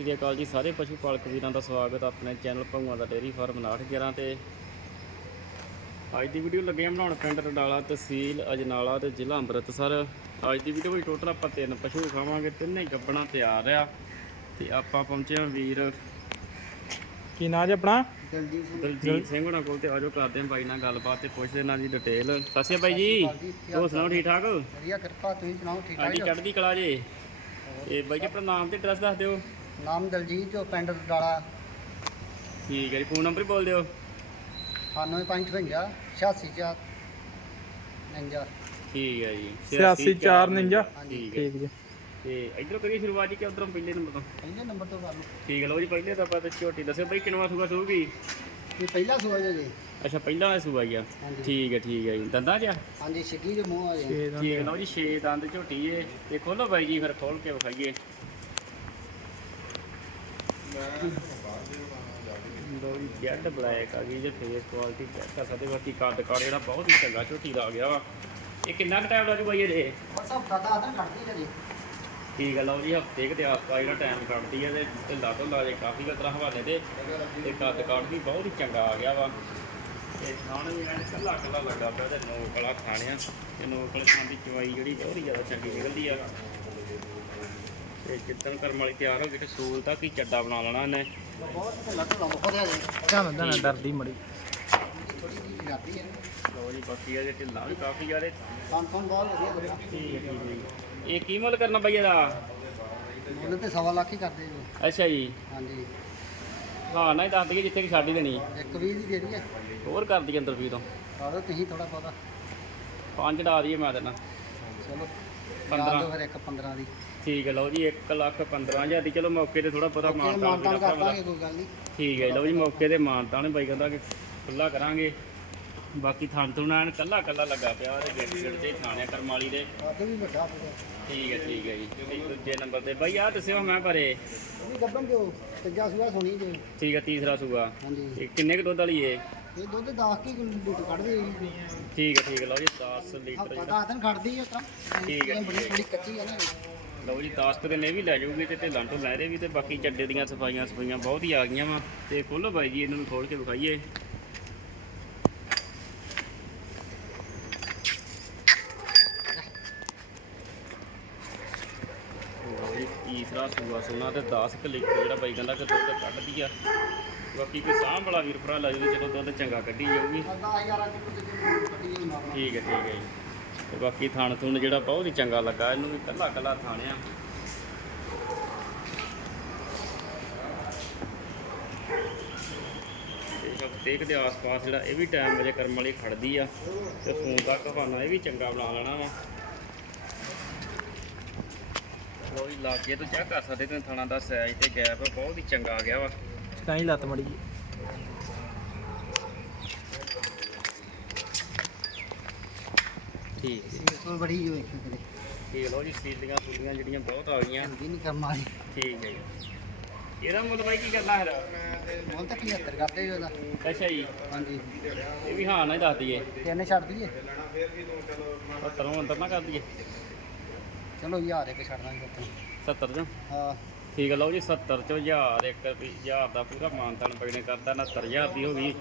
ਸਤਿ ਸ਼੍ਰੀ ਅਕਾਲ ਜੀ ਸਾਰੇ ਪਸ਼ੂ ਪਾਲਕ ਵੀਰਾਂ ਦਾ ਸਵਾਗਤ ਹੈ ਆਪਣੇ ਚੈਨਲ ਭੰਗੂਆਂ ਦਾ ਡੇਅਰੀ ਫਾਰਮ 911 ਤੇ। ਅੱਜ ਦੀ ਵੀਡੀਓ ਲੱਗੇ ਬਣਾਉਣ ਪਿੰਡ ਰਡਾਲਾ ਤਹਿਸੀਲ ਅਜਨਾਲਾ ਤੇ ਜ਼ਿਲ੍ਹਾ ਅੰਮ੍ਰਿਤਸਰ। ਅੱਜ ਦੀ ਵੀਡੀਓ ਵਿੱਚ ਟੋਟਲ ਆਪਾਂ ਤਿੰਨ ਪਸ਼ੂ ਖਾਵਾਂਗੇ ਤਿੰਨੇ ਗੱਬਣਾ ਤਿਆਰ ਆ ਤੇ ਆਪਾਂ ਪਹੁੰਚੇ ਹਾਂ ਵੀਰ। ਕੀ ਨਾਂ ਜੀ ਆਪਣਾ? ਦਲਜੀਤ ਸਿੰਘ। ਦਲਜੀਤ ਸਿੰਘ ਹੋਣਾ ਕੋਲ ਤੇ ਆਜੋ ਕਰਦੇ ਹਾਂ ਬਾਈ ਨਾਲ ਗੱਲਬਾਤ ਤੇ ਪੁੱਛਦੇ ਇਹਨਾਂ ਦੀ ਡਿਟੇਲ ਸਤਿ ਸ਼੍ਰੀ ਅਕਾਲ ਬਾਈ ਜੀ। ਹੋਰ ਸੁਣਾਓ ਠੀਕ ਠਾਕ ਵਧੀਆ ਕਿਰਪਾ ਤੁਸੀਂ ਸੁਣਾਓ ਠੀਕ ਹਾਂਜੀ ਠਾਕ ਚੜ੍ਹਦੀ ਕਲਾ ਜੇ। ਇਹ ਬਾਈ ਜੀ ਆਪਣਾ ਨਾਮ ਤੇ ਐਡਰੈਸ ਦੱਸ ਦਿਓ। ਨਾਮ ਦਲਜੀਤ ਜੋ ਪਿੰਡ ਡਾਲਾ ਠੀਕ ਹੈ ਜੀ ਫੋਨ ਨੰਬਰ ਬੋਲ ਦਿਓ। 9555 864 99 ਠੀਕ ਹੈ ਜੀ 8449 ਠੀਕ ਹੈ। ਜੀ। ਤੇ ਇਧਰੋਂ ਕਰੀਏ ਸ਼ੁਰੂਆਤ ਜੀ ਕਿ ਉਧਰੋਂ ਪਹਿਲੇ ਨੰਬਰ ਤੋਂ? ਪਹਿਲੇ ਨੰਬਰ ਤੋਂ ਕਰ ਲਓ। ਠੀਕ ਹੈ ਲਓ ਜੀ ਪਹਿਲੇ ਤਾਂ ਆਪਾਂ ਤੇ ਝੋਟੀ ਦੱਸਿਓ ਬਈ ਕਿੰਨਵਾ ਸੂਗਾ ਸੂਗੀ? ਇਹ ਪਹਿਲਾ ਸੋਚ ਜੀ ਅੱਛਾ ਪਹਿਲਾਂ ਵਾਲਾ ਸੂਆ ਗਿਆ। ਹਾਂਜੀ। ਠੀਕ ਹੈ ਠੀਕ ਹੈ ਜੀ। ਦੰਦਾਂ ਜਿਆ ਹਾਂਜੀ ਸਿੱਗੀ ਦੇ ਮੂੰਹ ਆ ਜੀ ਠੀਕ ਹੈ ਲਓ ਜੀ 6 ਦੰਦ ਝੋਟੀ ਏ। ਤੇ ਖੋਲੋ ਬਾਈ ਜੀ ਫਿਰ ਖੋਲ ਕੇ ਵਿਖਾਈਏ। ਜੀ ਜੈਡ ਬਲੈਕ ਆ ਗਈ ਜੇ ਫੇਸ ਕੁਆਲਿਟੀ ਚੈੱਕ ਕਰ ਸਕਦੇ ਹੋ। ਬਾਕੀ ਕੱਦ ਕਾੜ ਜਿਹੜਾ ਬਹੁਤ ਹੀ ਚੰਗਾ ਝੋਟੀ ਦਾ ਆ ਗਿਆ ਵਾ। ਇਹ ਕਿੰਨਾ ਕੁ ਟਾਈਮ ਲੱਗੂ ਬਾਈ ਇਹਦੇ? ਬਸ ਹਫਤਾ ਦਾ ਆਦਨ ਕੱਢਦੀ ਜੀ। ਠੀਕ ਹੈ ਲਓ ਜੀ ਹਫ਼ਤੇ ਕੁ ਤੇ ਆਸਪਾ ਜਿਹੜਾ ਟਾਈਮ ਕੱਢਦੀ ਹੈ ਤੇ ਢਿੱਲਾ ਢੁੱਲਾ ਜੇ ਕਾਫੀ ਕਤਰਾ ਹਵਾਲੇ ਦੇ ਤੇ ਕੱਦ ਕਾਠ ਵੀ ਬਹੁਤ ਹੀ ਚੰਗਾ ਆ ਗਿਆ ਵਾ। ਤੇ ਖਾਣ ਵੀ ਐਨ ਕੱਲਾ ਕੱਲਾ ਲੱਗਾ ਪਿਆ ਤੇ ਨੋਕ ਵਾਲਾ ਖਾਣਿਆ। ਤੇ ਨੋਕ ਵਾਲੇ ਖਾਣ ਦੀ ਚਵਾਈ ਜਿਹੜੀ ਬਹੁਤ ਹੀ ਜ਼ਿਆਦਾ ਚੰਗੀ ਨਿਕਲਦੀ ਆ। ਤੇ ਜਿੱਦਣ ਕਰਮ ਵਾਲੀ ਤਿਆਰ ਹੋ ਗਈ ਤੇ ਸੂਲ ਤੱਕ ਹੀ ਚੱਡਾ ਬਣਾ ਲੈਣਾ ਇਹਨੇ। ਧਿਆਨ ਧਿਆਨ ਡਰਦੀ ਮੜੀ। ਥੋੜੀ ਜਿਹੀ ਜਾਂਦੀ ਹੈ ਲਓ ਜੀ ਬਾਕੀ ਇਹਦੇ ਢਿੱਲਾ ਵੀ ਕਾਫੀ ਜ਼ਿਆਦੇ ਸੰਤੋਂ ਬਹੁਤ ਵਧੀਆ ਵਧੀਆ ਠੀਕ ਹੈ ਠੀਕ ਹੈ। ਇਹ ਕੀ ਮੁੱਲ ਕਰਨਾ ਬਈ ਇਹਦਾ? ਮੁੱਲ ਤੇ ਸਵਾ ਲੱਖ ਹੀ ਕਰਦੇ ਜੀ। ਅੱਛਾ ਜੀ। ਹਾਂਜੀ। ਹਾਂ ਨਾ ਹੀ ਦੱਸ ਦਈਏ ਜਿੱਥੇ ਕਿ ਛੱਡ ਹੀ ਦੇਣੀ। ਇੱਕ ਵੀ ਦੀ ਜਿਹੜੀ ਹੈ। ਹੋਰ ਕਰ ਦਈਏ ਅੰਦਰ ਵੀ ਤੋਂ। ਕਰੋ ਤੁਸੀਂ ਥੋੜਾ ਬਹੁਤਾ। ਪੰਜ ਡਾ ਦਈਏ ਮੈਂ ਦੇਣਾ ਚਲੋ। ਪੰਦਰਾਂ। ਪੰਦਰਾਂ ਫਿਰ ਇੱਕ 15 ਦੀ। ਠੀਕ ਹੈ ਲਓ ਜੀ 1 ਲੱਖ 15000 ਦੀ। ਚਲੋ ਮੌਕੇ ਤੇ ਥੋੜਾ ਬਹੁਤਾ ਇਹ ਮਾਨਤਾਨ ਮਾਨਤਾਨ ਕਰ ਦਾਂਗੇ ਕੋਈ ਗੱਲ ਨਹੀਂ। ਠੀਕ ਹੈ ਲਓ ਜੀ ਮੌਕੇ ਤੇ ਮਾਨਤਾਨ ਬਾਈ ਕਹਿੰਦਾ ਕਿ ਖੁੱਲਾ ਕਰਾਂਗੇ। ਬਾਕੀ ਥਣ ਥੁਣ ਐਨ ਕੱਲਾ ਕੱਲਾ ਲੱਗਾ ਪਿਆ ਉਹਦੇ ਗਿੱਟ ਗਿੱਟ ਤੇ ਥਾਣਿਆ ਕਰਮਾਲੀ ਦੇ। ਅੱਗੇ ਵੀ ਵੱਡਾ ਪੂਰਾ ਠੀਕ ਹੈ ਠੀਕ ਹੈ ਜੀ ਤੇ ਦੂਜੇ ਨੰਬਰ ਤੇ। ਬਾਈ ਆ ਦੱਸਿਓ ਮੈਂ ਭਰੇ ਇਹ ਗੱਬਨ ਦਿਓ। ਤੀਜਾ ਸੂਆ ਸੁਣੀ ਜੀ। ਠੀਕ ਹੈ ਤੀਸਰਾ ਸੂਆ। ਹਾਂਜੀ। ਇਹ ਕਿੰਨੇ ਕੁ ਦੁੱਧ ਵਾਲੀ ਏ? ਇਹ ਦੁੱਧ 10 ਕੀ ਲੀਟਰ ਕੱਢਦੀ ਹੈ ਠੀਕ ਹੈ ਠੀਕ ਹੈ ਲਓ ਜੀ 10 ਲੀਟਰ ਹਫਤਾ ਜਿਹੜਾ ਦਾ ਦਿਨ ਕੱਢਦੀ ਹੈ ਤਾਂ ਠੀਕ ਹੈ, ਬੜੀ ਬੜੀ ਕੱਚੀ ਹੈ ਨਾ। ਲਓ ਜੀ 10 ਕੁ ਦਿਨ ਇਹ ਵੀ ਲੈ ਜਾਊਗੀ ਤੇ ਢਿੱਲਾਂ ਤੋਂ ਲੈ ਵੀ ਤੇ ਬਾਕੀ ਚੱਡੇ ਦੀਆਂ ਸਫਾਈਆਂ ਸਫਾਈਆਂ ਬਹੁਤ ਹੀ ਆ ਗਈਆਂ ਵਾ। ਤੇ ਖੋਲੋ ਬਾਈ ਜੀ, ਇਹਨਾਂ ਨੂੰ ਖੋਲ ਕੇ ਵਿਖਾਈਏ। ਲਓ ਜੀ, ਤੀਸਰਾ ਸੂਆ ਸੋਨਾ ਤੇ 10 ਕੁ ਲੀਟਰ ਜਿਹੜਾ ਬਾਈ ਕਹਿੰਦਾ ਕਿ ਦੁੱਧ ਕੱਢਦੀ ਆ ਬਾਕੀ ਕੋਈ ਸਾਂਭ ਵਾਲਾ ਵੀਰ ਭਰਾ ਲੈ ਜਦੋਂ ਚਲੋ ਦੁੱਧ ਚੰਗਾ ਕੱਢੀ ਜਾਊਗੀ। ਠੀਕ ਹੈ ਠੀਕ ਹੈ ਜੀ। ਤੇ ਬਾਕੀ ਥਣ ਥੁਣ ਜਿਹੜਾ ਬਹੁਤ ਹੀ ਚੰਗਾ ਲੱਗਾ, ਇਹਨੂੰ ਵੀ ਕੱਲਾ ਕੱਲਾ ਥਾਣਿਆ। ਤੇ ਦੇ ਆਸ-ਪਾਸ ਜਿਹੜਾ ਇਹ ਵੀ ਟਾਈਮ ਵਜੇ ਕਰਮ ਵਾਲੀ ਖੜਦੀ ਆ, ਤੇ ਫੋਨ ਤੱਕ ਬਹਾਨਾ ਇਹ ਵੀ ਚੰਗਾ ਬਣਾ ਲੈਣਾ ਵਾ। ਲੋ ਜੀ, ਲਾਗੇ ਤੋਂ ਚੈੱਕ ਕਰ ਸਕਦੇ ਤੇ ਥਣਾ ਦਾ ਸਾਈਜ਼ ਤੇ ਗੈਪ ਬਹੁਤ ਹੀ ਚੰਗਾ ਆ ਗਿਆ ਵਾ। ਕਾਈ ਲੱਤ ਮੜੀ ਠੀਕ ਹੈ ਬੜੀ ਜੋ ਲੋ ਜੀ ਸੀਲੀਆਂ ਜਿਹੜੀਆਂ ਬਹੁਤ ਆ ਗਈਆਂ। ਹੁੰਦੀ ਨਹੀਂ ਕਰਮ ਵਾਲੀ। ਠੀਕ ਹੈ ਜੀ। ਇਹਦਾ ਮੁੱਲ ਬਾਈ ਕੀ ਕਰਨਾ ਫਿਰ? ਮੁੱਲ ਤਾਂ 75 ਕਰਦੇ ਜੋ ਇਹਦਾ ਅੱਛਾ ਜੀ। ਹਾਂਜੀ। ਇਹ ਵੀ ਹਾਂ ਨਾ ਹੀ ਦੱਸ ਦਈਏ। ਤਿੰਨ ਛੱਡ ਦਈਏ? 70 ਅੰਦਰ ਨਾ ਕਰ ਦਈਏ। ਚਲੋ ਯਾਰ ਇੱਕ ਛੱਡ ਦਾਂਗੇ ਉੱਥੇ। 70 ਚੋਂ। ਹਾਂ। ਠੀਕ ਲਓ ਜੀ 70 ਚੋਂ 1000 ਇੱਕ 1000 ਦਾ ਪੂਰਾ ਮਾਨਤਾਨ ਬਗਨੇ ਕਰਦਾ 69000 ਦੀ ਹੋ ਗਈ।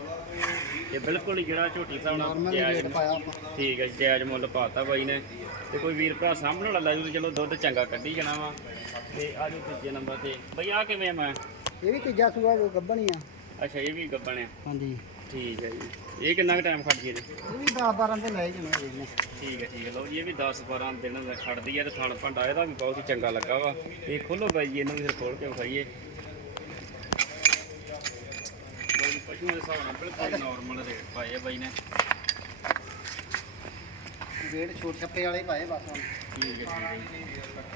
ਇਹ ਬਿਲਕੁਲ ਜਿਹੜਾ ਝੋਟੀ ਰੇਟ ਪਾਇਆ ਆਪਾਂ। ਠੀਕ ਹੈ ਜੀ, ਜਾਇਜ਼ ਮੁੱਲ ਪਾਤਾ ਬਾਈ ਨੇ। ਤੇ ਕੋਈ ਵੀਰ ਭਰਾ ਸਾਹਮਣੇ ਵਾਲਾ ਲੈ ਜੂ ਤੇ ਚਲੋ ਦੁੱਧ ਚੰਗਾ ਕੱਢੀ ਜਾਣਾ ਵਾ। ਤੇ ਆ ਜਾਓ ਤੀਜੇ ਨੰਬਰ ਤੇ। ਬਈ ਆ ਕਿਵੇਂ ਮੈਂ? ਇਹ ਵੀ ਤੀਜਾ ਸੂਆ ਜੋ ਗੱਬਣੀ ਆ। ਅੱਛਾ ਇਹ ਵੀ ਗੱਬਣ ਆ। ਹਾਂਜੀ। ਠੀਕ ਹੈ ਜੀ। ਇਹ ਕਿੰਨਾ ਕੁ ਟਾਈਮ ਖੜਦੀ ਹੈ ਜੀ ਇਹ ਵੀ 10 12 ਤੇ ਲੈ ਜਾਣਾ ਜੀ ਨੇ ਠੀਕ ਹੈ ਠੀਕ ਹੈ। ਲਓ ਜੀ ਇਹ ਵੀ 10 12 ਦਿਨ ਦਾ ਖੜਦੀ ਹੈ ਤੇ ਥਣ ਭੰਡਾ ਇਹਦਾ ਵੀ ਬਹੁਤ ਹੀ ਚੰਗਾ ਲੱਗਾ ਵਾ। ਇਹ ਖੋਲੋ ਬਾਈ ਜੀ ਇਹਨੂੰ ਵੀ ਫਿਰ ਖੋਲ ਕੇ ਵਿਖਾਈਏ। ਲਓ ਜੀ ਪਸ਼ੂਆਂ ਦੇ ਹਿਸਾਬ ਨਾਲ ਬਿਲਕੁਲ ਨਾਰਮਲ ਰੇਟ ਪਾਏ ਆ ਬਾਈ ਨੇ। ਰੇਟ ਛੋਟ ਛੱਪੇ ਵਾਲੇ ਪਾਏ ਬਸ ਹੁਣ। ਠੀਕ ਹੈ ਠੀਕ ਹੈ।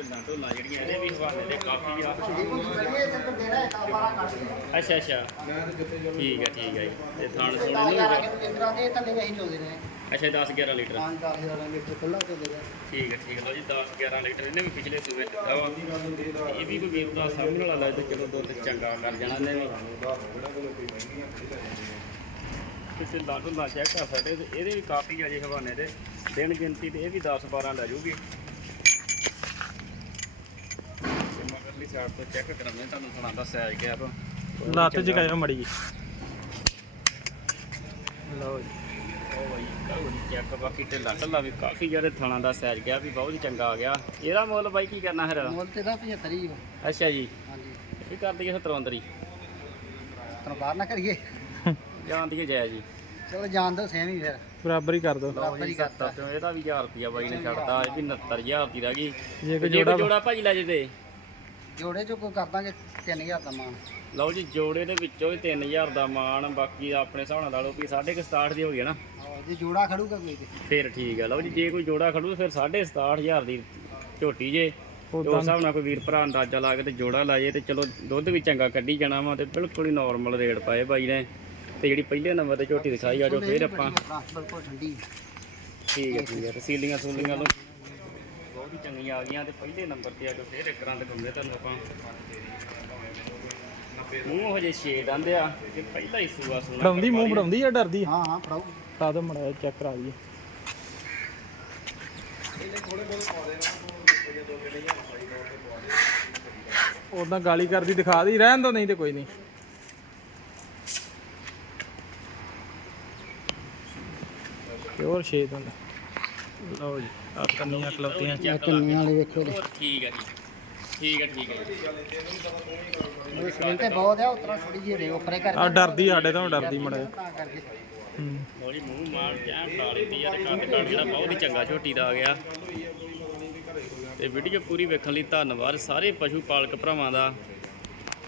ਉਹ ਢਿੱਲਾਂ ਢੋਲਾਂ ਜਿਹੜੀਆਂ ਇਹਦੇ ਵੀ ਹਵਾਲੇ ਦੇ ਕਾਫੀ ਆ ਇਹ ਕੁਝ ਕਰੀਏ ਤੇ ਤਾਂ ਦੇਣਾ ਹੈ 10 12 ਕੱਢ ਦਈਏ ਅੱਛਾ ਅੱਛਾ। ਠੀਕ ਹੈ ਠੀਕ ਹੈ ਜੀ। ਤੇ ਥਣ ਥੋੜੇ ਨੂੰ 10000 ਵੀ- ਕੇ ਜਿੰਦਰਾ ਦੇ ਤਾਂ ਨਹੀਂ ਚੋਦੇ ਨੇ। ਅੱਛਾ 10 11 ਲੀਟਰ। 5 10000 ਲੀਟਰ ਖੁੱਲਾ ਤੇ ਦੇ ਦੇ ਠੀਕ ਹੈ ਠੀਕ ਹੈ ਲਓ ਜੀ 10 11 ਲੀਟਰ। ਇਹਨੇ ਵੀ ਪਿਛਲੇ ਸੂਬੇ ਦਿੱਤਾ ਵਾ। ਇਹ ਵੀ ਕੋਈ ਵੀਰ ਦਾ ਸਾਹਮਣੇ ਵਾਲਾ ਲੈ ਤੇ ਚਲੋ ਦੁੱਧ ਚੰਗਾ ਕਰ ਜਾਣਾ ਇਹਨੇ ਵੀ। ਕਿਸੇ ਲਾਡੂ ਲਾ ਚੈੱਕ ਕਰ ਸਕਦੇ ਤੇ। ਇਹਦੇ ਵੀ ਕਾਫੀ ਅਜੇ ਹਵਾਨੇ ਦੇ। ਦਿਨ ਗਿਣਤੀ ਤੇ ਇਹ ਵੀ 10 12 ਲੈ ਜੂਗੀ ਤੇ ਮਗਰਲੀ ਸਾਈਡ ਤੋਂ ਚੈੱਕ ਕਰਾਉਂਦੇ ਤੁਹਾਨੂੰ ਸੁਣਾ ਦਾ ਸਾਈਜ਼ ਗਿਆ ਤੋਂ ਲੱਤ ਜਗਾਇਓ ਮੜੀ ਜੀ। ਲਓ ਜੀ। ਉਹ ਬਾਈ ਕਰੋ ਜੀ ਚੈੱਕ ਬਾਕੀ ਢਿੱਲਾ ਢੱਲਾ ਵੀ ਕਾਫੀ ਜਿਹੜੇ ਥਣਾ ਦਾ ਸਾਈਜ਼ ਗਿਆ ਵੀ ਬਹੁਤ ਹੀ ਚੰਗਾ ਆ ਗਿਆ। ਇਹਦਾ ਮੁੱਲ ਬਾਈ ਕੀ ਕਰਨਾ ਫਿਰ? ਮੁੱਲ ਤੇ ਦਾ 75 ਹੀ ਆ। ਅੱਛਾ ਜੀ। ਹਾਂਜੀ। ਇਹ ਕਰ ਦਈਏ 77 ਹੀ ਤਨ ਬਾਹਰ ਨਾ ਕਰੀਏ। ਜਾਣ ਦੀਏ ਜਾਇਆ ਜੀ ਚਲੋ ਜਾਣ ਦੋ ਸੇਮ ਹੀ ਫਿਰ। ਬਰਾਬਰ ਹੀ ਕਰ ਦੋ। ਬਰਾਬਰ ਹੀ ਕਰਤਾ। ਤੇ ਇਹਦਾ ਵੀ 1000 ਰੁਪਿਆ ਬਾਈ ਨੇ ਛੱਡਤਾ ਇਹ ਵੀ 69000 ਦੀ ਰਹਿ ਗਈ। ਜੇ ਤੇ ਕੋਈ ਜੋੜਾ ਜੋੜਾ ਭਾਜੀ ਲੈ ਜੇ ਤੇ। ਜੋੜੇ ਚੋਂ ਕੋਈ ਕਰ ਦਾਂਗੇ 3000 ਦਾ ਮਾਨ। ਲਓ ਜੀ ਜੋੜੇ ਦੇ ਵਿੱਚੋਂ ਹੀ 3000 ਦਾ ਮਾਨ ਬਾਕੀ ਆਪਣੇ ਹਿਸਾਬ ਨਾਲ ਲਾ ਲਓ ਵੀ 67 ਦੀ ਹੋ ਗਈ ਨਾ। ਆਹੋ, ਜੇ ਜੋੜਾ ਖੜੂਗਾ ਕੋਈ ਤੇ। ਫਿਰ ਠੀਕ ਹੈ ਲਓ ਜੀ ਜੇ ਕੋਈ ਜੋੜਾ ਖੜੂ ਫਿਰ 67500 ਦੀ ਝੋਟੀ ਜੇ। ਤੇ ਉਸ ਹਿਸਾਬ ਨਾਲ ਕੋਈ ਵੀਰ ਭਰਾ ਅੰਦਾਜ਼ਾ ਲਾ ਕੇ ਤੇ ਜੋੜਾ ਲਾਏ ਤੇ ਚਲੋ ਦੁੱਧ ਵੀ ਚੰਗਾ ਕੱਢੀ ਜਾਣਾ ਵਾ ਤੇ ਬਿਲਕੁਲ ਹੀ ਨਾਰਮਲ ਰੇਟ ਪਾਏ ਬਾਈ ਨੇ। ਤੇ ਜਿਹੜੀ ਪਹਿਲੇ ਨੰਬਰ ਤੇ ਝੋਟੀ ਦਿਖਾਈ ਆ ਜੋ ਫਿਰ ਆਪਾਂ ਬਿਲਕੁਲ ਠੰਡੀ ਠੀਕ ਹੈ ਠੀਕ ਹੈ ਤੇ ਸੀਲੀਆਂ ਸੂਲੀਆਂ ਲੋ ਹੀ ਚੰਗੀਆਂ ਆ ਗਈਆਂ ਤੇ ਪਹਿਲੇ ਨੰਬਰ ਤੇ ਆ ਜੋ ਫਿਰ ਇੱਕ ਰੰਗ ਦਿੰਦੇ ਤੁਹਾਨੂੰ ਆਪਾਂ। ਮੂੰਹ ਹਜੇ ਛੇ ਦੰਦ ਆ ਤੇ ਪਹਿਲਾ ਹੀ ਸੂਆ ਸੂਣਾ ਫੜਾਉਂਦੀ ਮੂੰਹ ਫੜਾਉਂਦੀ ਆ ਡਰਦੀ ਹਾਂ ਹਾਂ ਫੜਾਓ। ਤਾਂ ਤਾਂ ਮੜਾ ਚੈੱਕ ਕਰਾ ਦਈਏ ਉਦਾਂ ਗਾਲੀ ਕਰਦੀ ਦਿਖਾ ਦੀ ਰਹਿਣ ਦੋ ਨਹੀਂ ਤੇ ਕੋਈ ਨਹੀਂ। ਪਿਓਰ ਛੇ ਦੰਦ। ਲਓ ਜੀ ਆ ਕੰਨੀਆਂ ਖਲੋਤੀਆਂ। ਇਹ ਕੰਨੀਆਂ ਵਾਲੇ ਵੇਖੋ ਤੇ ਹੋਰ ਠੀਕ ਹੈ ਜੀ। ਠੀਕ ਹੈ ਠੀਕ ਹੈ ਉਹ ਸਕਰੀਨ ਤੇ ਬਹੁਤ ਆ ਉਤਰਾ ਥੋੜੀ ਜਿਹੀ ਰੇ ਉੱਪਰੇ ਕਰਕੇ। ਆ ਡਰਦੀ ਸਾਡੇ ਤੋਂ ਡਰਦੀ ਮੜਾ ਤਾਂ ਕਰਕੇ। ਹੂੰ। ਥੋੜੀ ਮੂੰਹ ਮਾਰ ਜਾਂ ਫੜਾ ਲੈਂਦੀ ਆ ਤੇ ਕੱਦ ਕੱਦ ਜਿਹੜਾ ਬਹੁਤ ਹੀ ਚੰਗਾ ਝੋਟੀ ਦਾ ਆ ਗਿਆ। ਤੇ ਵੀਡੀਓ ਪੂਰੀ ਵੇਖਣ ਲਈ ਧੰਨਵਾਦ ਸਾਰੇ ਪਸ਼ੂ ਪਾਲਕ ਭਰਾਵਾਂ ਦਾ।